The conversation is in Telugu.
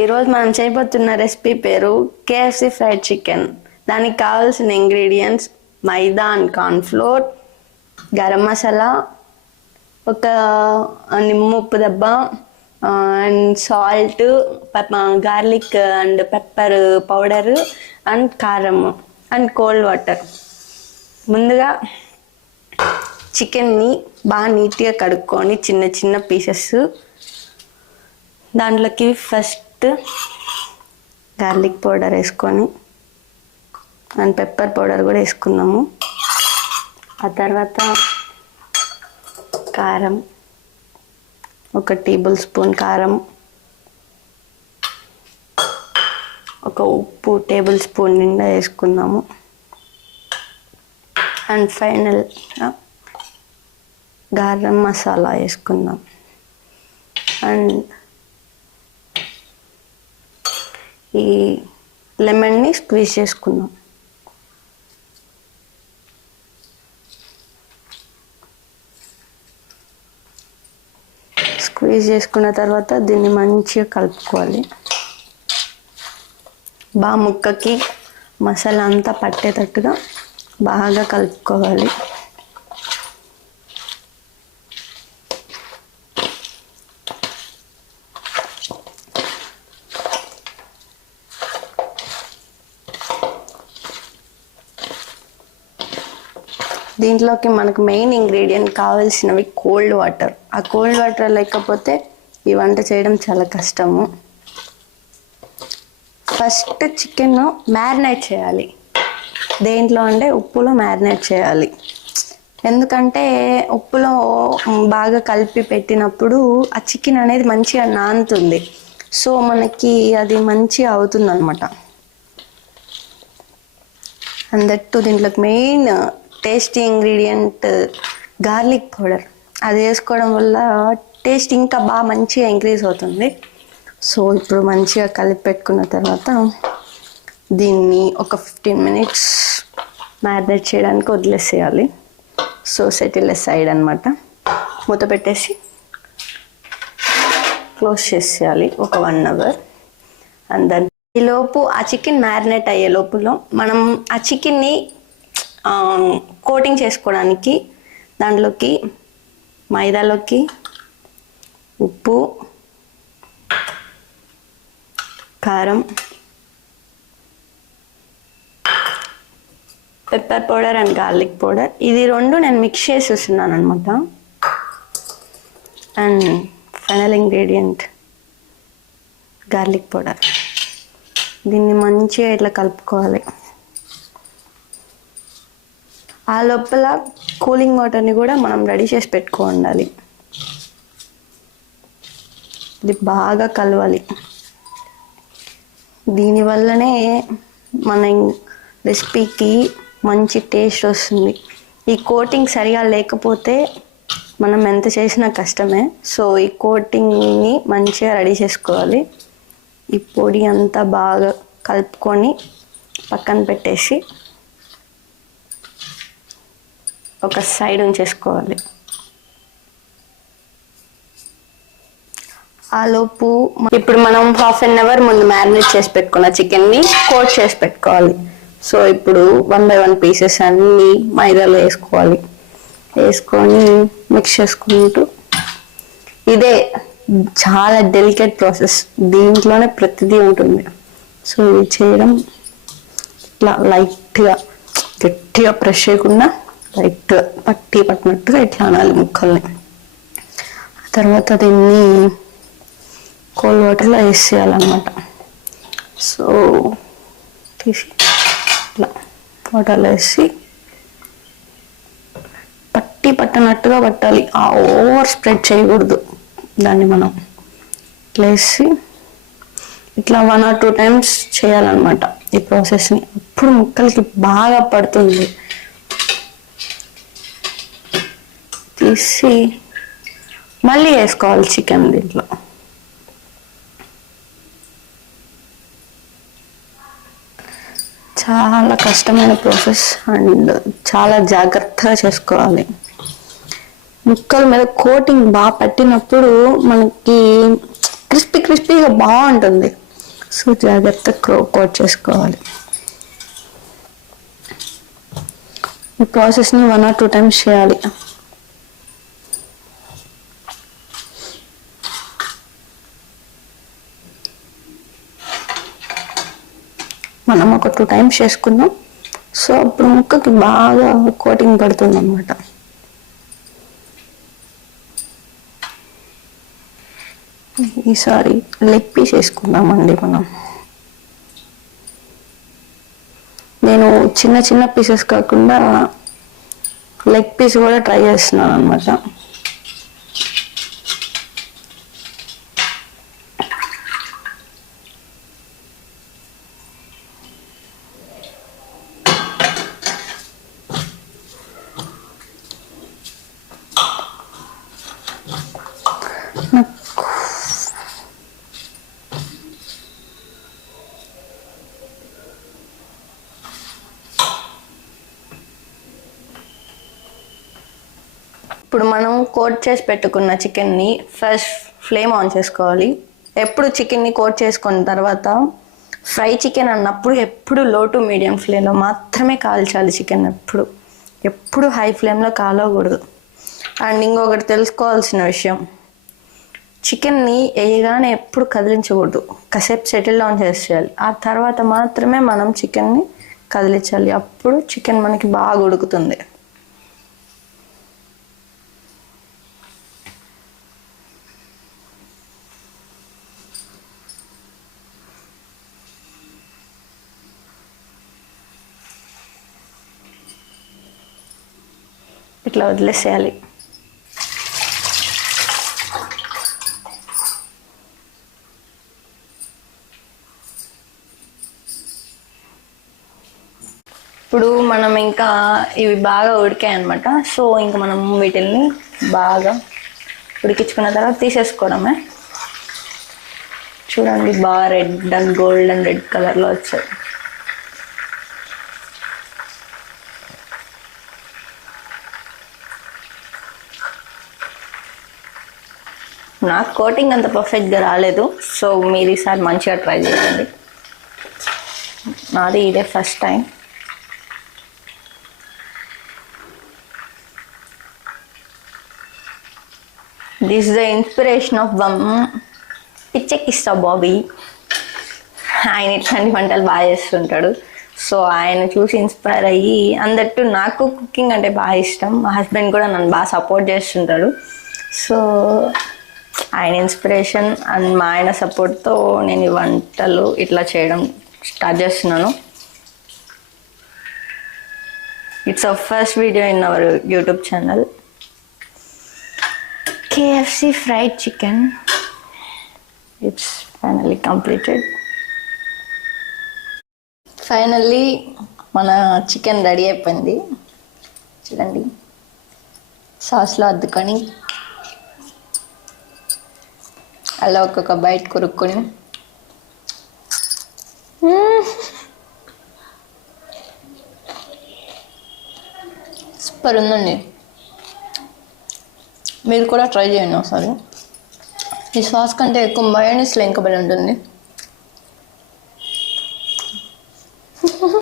ఈరోజు మనం చేయబోతున్న రెసిపీ పేరు కేఎఫ్సి ఫ్రైడ్ చికెన్. దానికి కావాల్సిన ingredients maida and cornflour, garam masala, ఒక నిమ్మ ఉప్పు దెబ్బ and salt, garlic and pepper powder and కారం అండ్ కోల్డ్ వాటర్. ముందుగా చికెన్ని బాగా నీట్గా కడుక్కొని చిన్న చిన్న పీసెస్, దాంట్లోకి ఫస్ట్ గార్లిక్ పౌడర్ వేసుకొని అండ్ పెప్పర్ పౌడర్ కూడా వేసుకున్నాము. ఆ తర్వాత కారం, ఒక టేబుల్ స్పూన్ కారం, ఒక ఉప్పు టేబుల్ స్పూన్ నిండా వేసుకున్నాము. అండ్ ఫైనల్ గరం మసాలా వేసుకుందాం. అండ్ ఈ లెమన్ని స్క్వీజ్ చేసుకుందాం. స్క్వీజ్ చేసుకున్న తర్వాత దీన్ని మంచిగా కలుపుకోవాలి. బాగా ముక్కకి మసాలా అంతా పట్టేటట్టుగా బాగా కలుపుకోవాలి. దీంట్లోకి మనకు మెయిన్ ఇంగ్రీడియంట్ కావాల్సినవి కోల్డ్ వాటర్. ఆ కోల్డ్ వాటర్ లేకపోతే ఈ వంట చేయడం చాలా కష్టము. ఫస్ట్ చికెన్ మ్యారినేట్ చేయాలి. దేంట్లో అంటే ఉప్పులో మ్యారినేట్ చేయాలి. ఎందుకంటే ఉప్పులో బాగా కలిపి పెట్టినప్పుడు ఆ చికెన్ అనేది మంచిగా నానుతుంది. సో మనకి అది మంచిగా అవుతుంది అనమాట. అందట్టు దీంట్లోకి main tasty ingredient garlic powder. అది వేసుకోవడం వల్ల టేస్ట్ ఇంకా బాగా మంచిగా ఇంక్రీజ్ అవుతుంది. సో ఇప్పుడు మంచిగా కలిపి పెట్టుకున్న తర్వాత దీన్ని ఒక 15 minutes మ్యారినేట్ చేయడానికి వదిలేసేయాలి. సో సెటిల్ సైడ్ అనమాట. మూత పెట్టేసి క్లోజ్ చేసేయాలి ఒక 1 hour. అండ్ దాని ఈలోపు ఆ చికెన్ మ్యారినేట్ అయ్యే లోపల మనం ఆ చికెన్ని కోటింగ్ చేసుకోవడానికి దాంట్లోకి మైదాలోకి ఉప్పు, కారం, pepper powder and garlic powder, ఇది రెండు నేను మిక్స్ చేసేస్తున్నాను అనమాట. And final ingredient garlic powder. దీన్ని మంచిగా ఇట్లా కలుపుకోవాలి. ఆ లోపల కూలింగ్ వాటర్ని కూడా మనం రెడీ చేసి పెట్టుకోవాలి. ఇది బాగా కలవాలి. దీనివల్లనే మన రెసిపీకి మంచి టేస్ట్ వస్తుంది. ఈ కోటింగ్ సరిగా లేకపోతే మనం ఎంత చేసినా కష్టమే. సో ఈ కోటింగ్ని మంచిగా రెడీ చేసుకోవాలి. ఈ పొడి అంతా బాగా కలుపుకొని పక్కన పెట్టేసి ఒక సైడ్ ఉంచేసుకోవాలి. ఆలోపు ఇప్పుడు మనం 1/2 hour ముందు మ్యారినేట్ చేసి పెట్టుకున్న చికెన్ని కోట్ చేసి పెట్టుకోవాలి. సో ఇప్పుడు 1 by 1 పీసెస్ అన్నీ మైదాలో వేసుకోవాలి. వేసుకొని మిక్స్ చేసుకుంటూ, ఇదే చాలా డెలికేట్ ప్రాసెస్. దీంట్లోనే ప్రతిదీ ఉంటుంది. సో ఇది చేయడం ఇట్లా లైట్గా, గట్టిగా ప్రెస్ చేయకుండా లైట్ పట్టినట్టుగా ఇట్లా అనాలి ముక్కల్ని. ఆ తర్వాత దీన్ని కోల్డ్ వాటర్లో వేసేయాలన్నమాట. సో తీసి ఇట్లా వాటర్లో వేసి పట్టినట్టుగా పట్టాలి. ఆ ఓవర్ స్ప్రెడ్ చేయకూడదు దాన్ని. మనం ఇట్లా వేసి ఇట్లా 1 or 2 times చేయాలన్నమాట ఈ ప్రాసెస్ని. అప్పుడు ముక్కలకి బాగా పడుతుంది. తీసి మళ్ళీ వేసుకోవాలి చికెన్ దీంట్లో. చాలా కష్టమైన ప్రాసెస్ అండ్ చాలా జాగ్రత్తగా చేసుకోవాలి. ముక్కల మీద కోటింగ్ బాగా పట్టినప్పుడు మనకి క్రిస్పీ క్రిస్పీగా బాగుంటుంది. సో జాగ్రత్తగా కోట్ చేసుకోవాలి. ఈ ప్రాసెస్ని 1 or 2 times చేయాలి. మనం ఒక 2 times చేసుకుందాం. సో అప్పుడు ముక్కకి బాగా కోటింగ్ పడుతుంది అన్నమాట. ఈసారి లెగ్ పీస్ వేసుకుందామండి మనం. నేను చిన్న చిన్న పీసెస్ కాకుండా లెగ్ పీస్ కూడా ట్రై చేస్తున్నాను అనమాట. ఇప్పుడు మనం కోట్ చేసి పెట్టుకున్న చికెన్ని ఫస్ట్ ఫ్లేమ్ ఆన్ చేసుకోవాలి. ఎప్పుడు చికెన్ని కోట్ చేసుకున్న తర్వాత ఫ్రై చికెన్ అన్నప్పుడు ఎప్పుడు లో టు మీడియం ఫ్లేమ్లో మాత్రమే కాల్చాలి. చికెన్ ఎప్పుడు హై ఫ్లేమ్లో కాలవకూడదు. అండ్ ఇంకొకటి తెలుసుకోవాల్సిన విషయం, చికెన్ని వేయగానే ఎప్పుడు కదిలించకూడదు. కాసేపు సెటిల్ డౌన్ చేసేయాలి. ఆ తర్వాత మాత్రమే మనం చికెన్ని కదిలించాలి. అప్పుడు చికెన్ మనకి బాగా ఉడుకుతుంది. ఇట్లా వదిలేసేయాలి. ఇప్పుడు మనం ఇంకా ఇవి బాగా ఉడికాయి అనమాట. సో ఇంకా మనం వీటిల్ని బాగా ఉడికించుకున్న తర్వాత తీసేసుకోవడమే. చూడండి బాగా గోల్డెన్ రెడ్ కలర్లో వచ్చాయి. నాకు కోటింగ్ అంత పర్ఫెక్ట్గా రాలేదు. సో మీరు ఈసారి మంచిగా ట్రై చేయండి. నాది ఇదే first time. This is the inspiration of పిచ్చెక్కిస్తా బాబీ. ఆయన ఇట్లాంటి వంటలు బాగా చేస్తుంటాడు. సో ఆయన చూసి ఇన్స్పైర్ అయ్యి, అందట్టు నాకు కుకింగ్ అంటే బాగా ఇష్టం. మా హస్బెండ్ కూడా నన్ను బాగా సపోర్ట్ చేస్తుంటాడు. సో ఆయన ఇన్స్పిరేషన్ అండ్ మా ఆయన సపోర్ట్తో నేను ఈ వంటలు ఇట్లా చేయడం స్టార్ట్ చేస్తున్నాను. It's our first video in our YouTube channel. KFC fried chicken. It's finally completed. Finally మన చికెన్ రెడీ అయిపోయింది. చూడండి, సాస్లో అద్దుకొని అలా ఒక్కొక్క బైట్ కొరుక్కొని సూపర్ ఉందండి. మీరు కూడా ట్రై చేయండి ఒకసారి. ఈ సాస్ కంటే ఎక్కువ మయోనీస్లో ఇంకా బాగా ఉంటుంది.